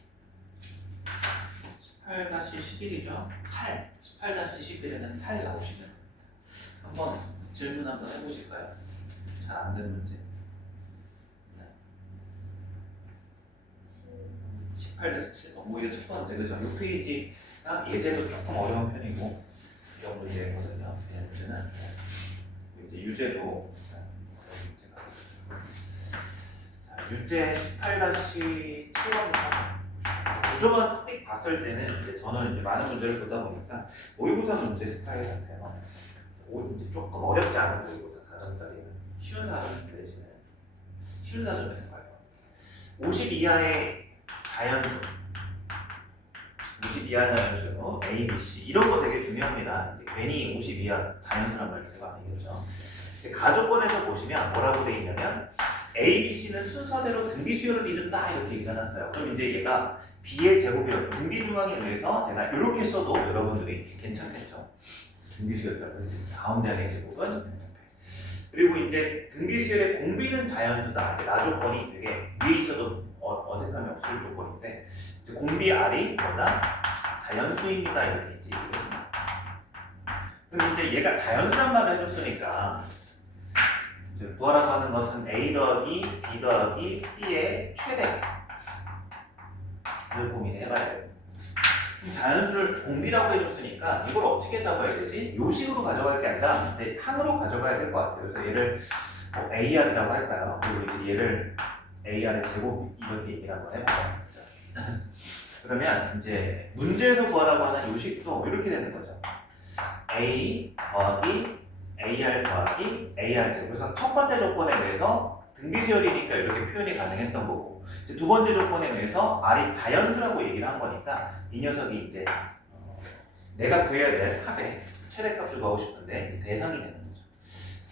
18-11이죠. 8 18-11에는 8 나오시면 한번 질문 한번 해보실까요? 잘 안 되는 문제. 18-7번 오히려 첫 번째 그죠? 이 페이지가 예제도 조금 어려운 편이고 이런 문제거든요. 이 문제는 이제 유제로 자, 유제 18-7번부터 구조만 띡 봤을 때는 이제 저는 이제 많은 문제를 보다 보니까 모의고사 문제 스타일 같아요. 이제 조금 어렵지 않은 모의고사 4점짜리는 쉬운 4점 내지는 쉬운 4점에 생각해요. 50 이하의 자연수, 50 이하 자연수, A, B, C 이런 거 되게 중요합니다. 이제 괜히 50 이하 자연수란 말 주고 아니겠죠. 이제 가족권에서 보시면 뭐라고 돼 있냐면 A, B, C는 순서대로 등비 수열을 이룬다 이렇게 얘기를 해놨어요. 그럼 이제 얘가 B의 제곱이요 등비 중앙에 의해서 제가 이렇게 써도 여러분들이 괜찮겠죠. 등비 수열이라고 했을 때 가운데 안의 제곱은 그리고 이제 등비 수열의 공비는 자연수다. 이제 나조건이 되게 위에 있어도 어색함이 없을 조건인데 이제 공비 R이 뭐다? 자연수입니다. 이렇게 이제 얘기를 해줍니다. 그럼 이제 얘가 자연수란 말을 해줬으니까 이제 구하라고 하는 것은 A 더하기 B 더하기 C의 최대를 고민해봐야 돼요. 자연수를 공비라고 해줬으니까 이걸 어떻게 잡아야 되지? 요식으로 가져갈 게 아니라 이제 항으로 가져가야 될 것 같아요. 그래서 얘를 뭐 AR이라고 할까요? 그리고 이제 얘를 AR의 제곱 이렇게 얘기를 한번 해볼까요? 그러면 이제 문제에서 구하라고 하는 요식도 이렇게 되는 거죠. A 더하기 AR 더하기 AR 제곱. 그래서 첫 번째 조건에 의해서 등비수열이니까 이렇게 표현이 가능했던 거고 이제 두 번째 조건에 의해서 R이 자연수라고 얘기를 한 거니까 이 녀석이 이제 내가 구해야 될 탑의 최대값을 구하고 싶은데 이제 대상이 되는 거죠.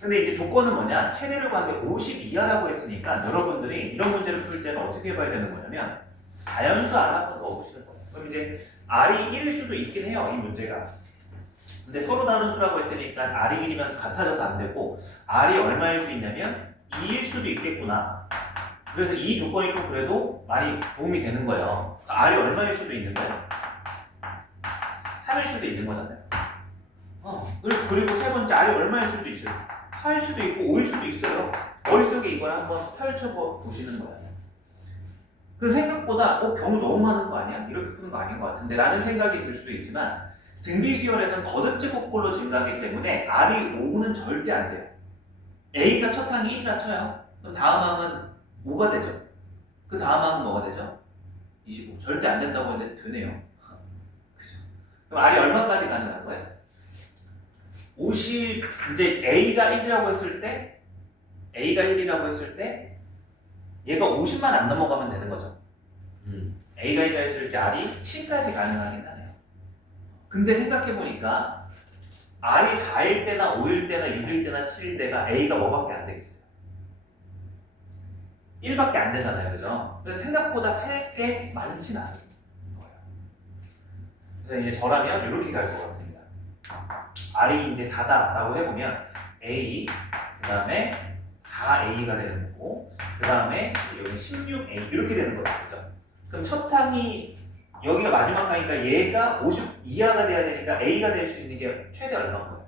근데 이제 조건은 뭐냐? 최대를 구하는데 50 이하라고 했으니까 여러분들이 이런 문제를 풀 때는 어떻게 해봐야 되는 거냐면 자연수 R 한번 넣어보시는 거예요. 그럼 이제 R이 1일 수도 있긴 해요. 이 문제가. 근데 서로 다른 수라고 했으니까 R이 1이면 같아져서 안 되고 R이 얼마일 수 있냐면 2일 수도 있겠구나. 그래서 이 조건이 좀 그래도 많이 도움이 되는 거예요. R이 얼마일 수도 있는 거예요? 3일 수도 있는 거잖아요. 그리고 세 번째 R이 얼마일 수도 있어요? 4일 수도 있고 5일 수도 있어요. 머릿속에 이걸 한번 펼쳐보시는 거예요. 그 생각보다 경우 너무 많은 거 아니야? 이렇게 푸는 거 아닌 것 같은데 라는 생각이 들 수도 있지만 등비수열에서는 거듭제곱꼴로 증가하기 때문에 R이 5는 절대 안 돼요. A가 첫 항이 1이라 쳐요. 그럼 다음 항은 5가 되죠. 그 다음 항은 뭐가 되죠? 25. 절대 안 된다고 했는데 되네요. 그죠? 그럼 R이 얼마까지 가능한 거예요? 50, 이제 A가 1이라고 했을 때 얘가 50만 안 넘어가면 되는 거죠. A가 1이라 했을 때 R이 7까지 가능하긴 하네요. 근데 생각해보니까 R이 4일 때나 5일 때나 6일 때나 7일 때가 A가 뭐밖에 안 되겠어요? 1밖에 안 되잖아요. 그죠? 그래서 생각보다 셀 게 많진 않은 거예요. 그래서 이제 저라면 이렇게 갈 것 같습니다. R이 이제 4다라고 해보면 A, 그 다음에 4A가 되는 거고, 그 다음에 여기 16A 이렇게 되는 거죠. 그죠? 그럼 첫 항이 여기가 마지막 항이니까 얘가 50 이하가 돼야 되니까 A가 될 수 있는 게 최대 얼마인 거예요?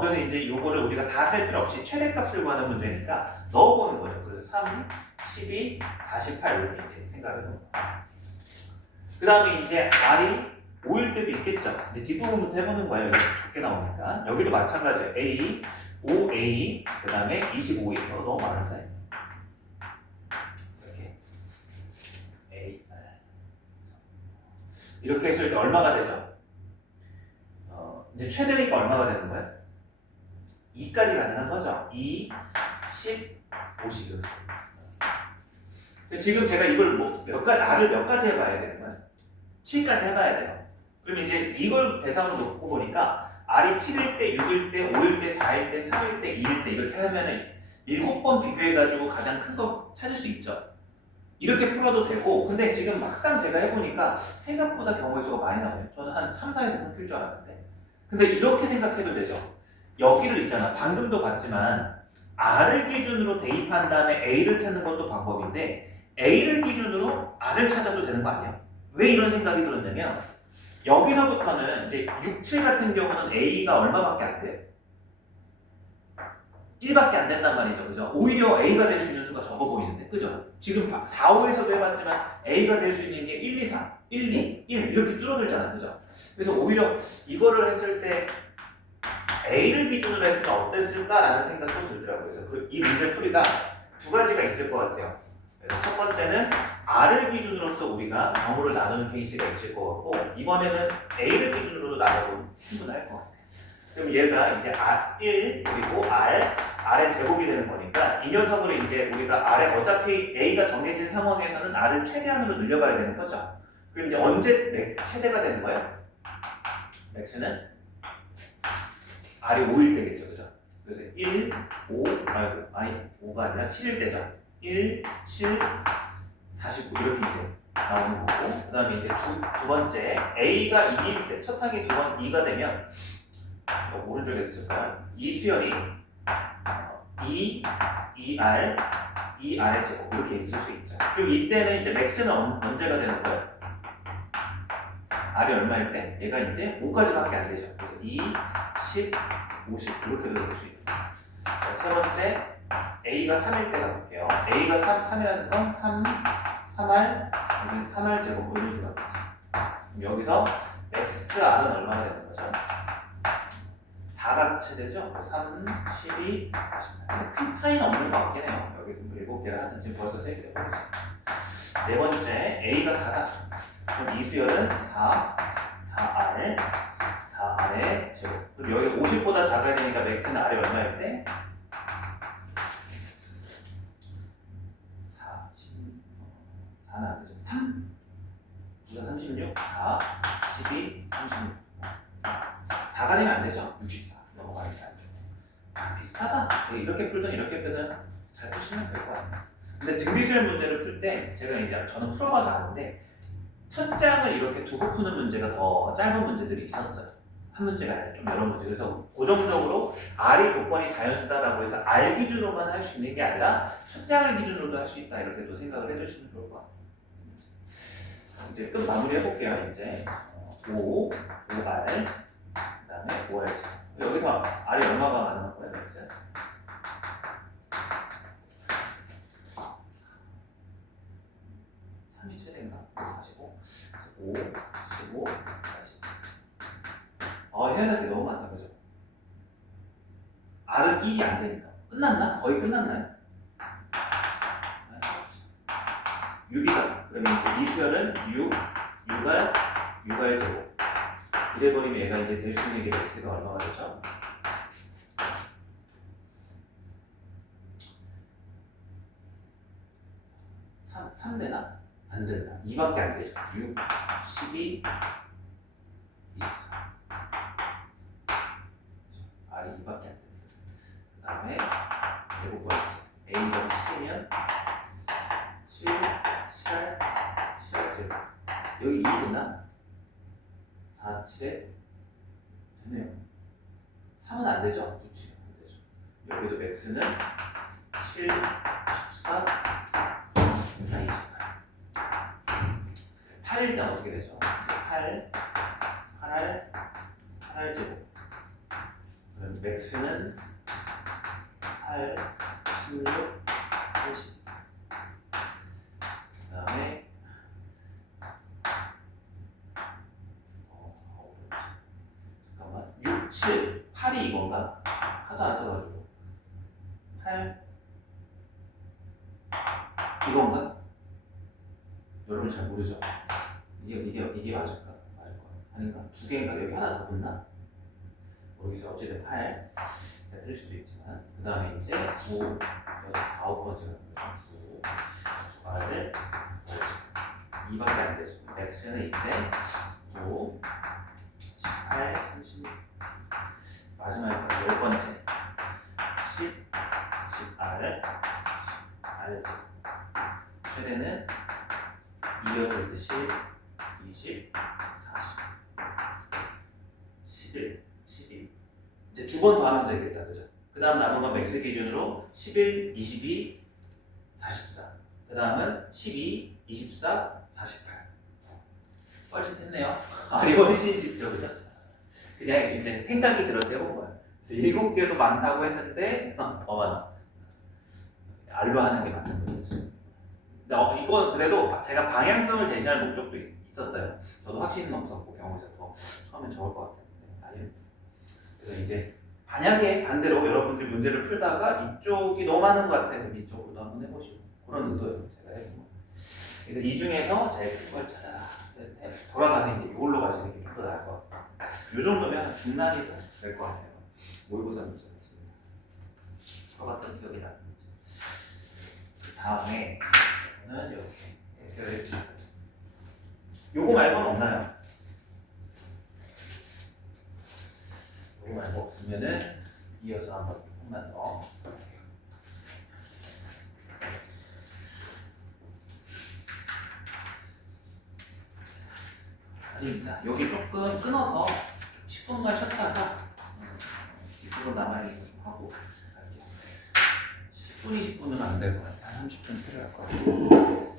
그래서 이제 요거를 우리가 다 셀 필요 없이 최대값을 구하는 문제니까 넣어보는 거죠. 그래서 3, 12, 48 이렇게 이제 생각을 해보는 거예요. 그 다음에 이제 R이 5일 때도 있겠죠. 근데 뒷부분부터 해보는 거예요. 여기 적게 나오니까. 여기도 마찬가지예요. A, 5A, 그 다음에 25A. 너무 많은데? 이렇게. A, 이렇게 했을 때 얼마가 되죠? 이제 최대니까 얼마가 되는 거야? 2까지 가능한 거죠. 2, 10, 50. 지금 제가 이걸 몇 가지, R을 몇 가지 해봐야 되는 거야? 7까지 해봐야 돼요. 그럼 이제 이걸 대상으로 놓고 보니까 R이 7일 때, 6일 때, 5일 때, 4일 때, 3일 때, 2일 때 이렇게 하면은 7번 비교해가지고 가장 큰 거 찾을 수 있죠. 이렇게 풀어도 되고, 근데 지금 막상 제가 해보니까 생각보다 경우의 수가 많이 나와요. 저는 한 3, 4에서 풀 줄 알았는데. 근데 이렇게 생각해도 되죠. 여기를 있잖아. 방금도 봤지만 R을 기준으로 대입한 다음에 A를 찾는 것도 방법인데 A를 기준으로 R을 찾아도 되는 거 아니야? 왜 이런 생각이 들었냐면 여기서부터는 이제 6, 7 같은 경우는 A가 얼마밖에 안 돼? 1밖에 안 된단 말이죠. 그죠? 오히려 A가 될 수 있는 수가 적어 보이는데. 그죠? 지금 4, 5에서도 해봤지만 A가 될 수 있는 게 1, 2, 3, 1, 2, 1 이렇게 줄어들잖아. 그죠? 그래서 오히려 이거를 했을 때 A를 기준으로 했으면 어땠을까라는 생각도 들더라고요. 그래서 이 문제 풀이가 두 가지가 있을 것 같아요. 그래서 첫 번째는 R을 기준으로서 우리가 경우를 나누는 케이스가 있을 것 같고 이번에는 A를 기준으로도 나눠보면 충분할 것 같아요. 그럼 얘가 이제 R1 그리고 R의 제곱이 되는 거니까 이 녀석으로 이제 우리가 R에 어차피 A가 정해진 상황에서는 R을 최대한으로 늘려봐야 되는 거죠. 그럼 이제 언제 최대가 되는 거예요? X는 R이 5일 때겠죠, 그죠? 그래서 1, 5, 아니 5가 아니라 7일 때죠. 1, 7, 49 이렇게 이제 나오는 거고 그 다음에 이제 두 번째 A가 2일 때 첫 항이 2가 되면 오른쪽에 있을까요? 이 수열이 2R, 2R의 제곱 이렇게 있을 수 있죠. 그리고 이때는 이제 맥스는 언제가 되는 거예요? R이 얼마일 때? 얘가 이제 5까지밖에 안 되죠. 그래서 2, 10, 50 이렇게도 될 수 있고 세 번째 A가 3일 때 가볼게요. A가 3이라는 건 3R 여기 3R 제곱 이런 식으로 여기서 XR은 얼마나 되는 거죠? 4가 최대죠? 3, 12, 18 큰 차이는 없는 것 같긴 해요. 여기 7개를 하는 지금 벌써 3개 되고 있어요. 네 번째 A가 4다. 그럼 이 수열은 4R 4R의 제곱. 그럼 여기 50보다 작아야 되니까 맥스는 R이 얼마일 때? 4는 안 되죠. 3? 9가 36, 4, 12, 36. 4가 되면 안 되죠. 64. 넘어가야 돼. 비슷하다. 이렇게 풀든 이렇게 풀든 잘 푸시면 될 것 같아요. 근데 등비수열 문제를 풀 때 제가 이제 저는 풀어봐서 아는데 첫 장을 이렇게 두고 푸는 문제가 더 짧은 문제들이 있었어요. 한 문제가 아니라 좀 여러 문제. 그래서 고정적으로 R이 조건이 자연수다라고 해서 R 기준으로만 할 수 있는 게 아니라 첫 장을 기준으로도 할 수 있다. 이렇게도 생각을 해주시면 좋을 것 같아요. 이제 끝 마무리 해볼게요. 이제 5, 5R, 그 다음에 5R. 여기서 R이 얼마가 가능한 거예요? 그랬어요? 3이 최대인가? 45, 5, 15, 40. 해야 될 게 너무 많다, 그죠? R은 1이 안 되니까. 끝났나? 거의 끝났나요? 6이다. 그러면 이제 이 수열은 6R 제곱. 이래버리면 얘가 이제 될 수 있는 게 x가 얼마가 되죠? 3 되나? 안 된다. 2밖에 안 되죠. 6, 12, 24. R이 2밖에 안 된다. 그 다음에 제곱을 A가 7이면 7, 7, 7 제곱. 여기 2 되나? 4, 7에 되네요. 3은 안 되죠? 9, 7은 안 되죠. 여기도 맥스는 7, 14, 4, 28. 8일 때 어떻게 되죠? 8, 8R 제곱. 그럼 맥스는 8, 16, 80. 그 다음에 잠깐만 6, 7, 8이 이건가? 하도 안 써가지고 8 이건가? 여러분 잘 모르죠? 이게 맞을까? 맞을 거야. 아닌가? 두 개인가? 여기 하나 더 붙나? 모르겠어요. 어쨌든 8 틀릴 수도 있지만 그 다음에 이제 9 여섯 아홉 번째가 뭐죠? 9 R을 2밖에 안 되죠. X는 이때 9 18 36 마지막에 열 번째 10 10R을 R 최대는 2였을 때 10 20 40 11 12 이제 두 번 더 하면 되겠다, 그죠? 그 다음 남은 건 맥스 기준으로 11, 22, 44. 그 다음은 12, 24, 48. 뻘짓했네요. 이거 훨씬 쉽죠, 그죠? 그냥 이제 생각이 들어서 해본 거야. 그래서 7개도 많다고 했는데 더 많아. 알로 하는 게 맞는 거죠. 근데 이건 그래도 제가 방향성을 제시할 목적도 있었어요. 저도 확신은 없었고 경우에서 더 처음엔 적을 것 같아요. 그래서 이제 만약에 반대로 여러분들이 문제를 풀다가 이쪽이 너무 많은 것 같아요. 그럼 이쪽으로도 한번 해보시고 그런 의도예요. 제가 해서 그래서 이 중에서 제일 큰 걸 찾아라. 돌아가는 이제 이걸로 가시는 게 좀 더 나을 것 같아요. 이 정도면 중난이 될 것 같아요. 모의고사 문제였습니다. 써봤던 기억이 나는 문제. 그 다음에 는 이렇게 요거 말고는 없나요? 요거 말고 없으면은 이어서 한번 조금만 더. 아닙니다. 여기 조금 끊어서 10분간 쉬었다가 이쪽으로 남아있는 좀 하고 갈게요. 10분, 20분은 안 될 것 같아요. 30분 필요할 것 같아요.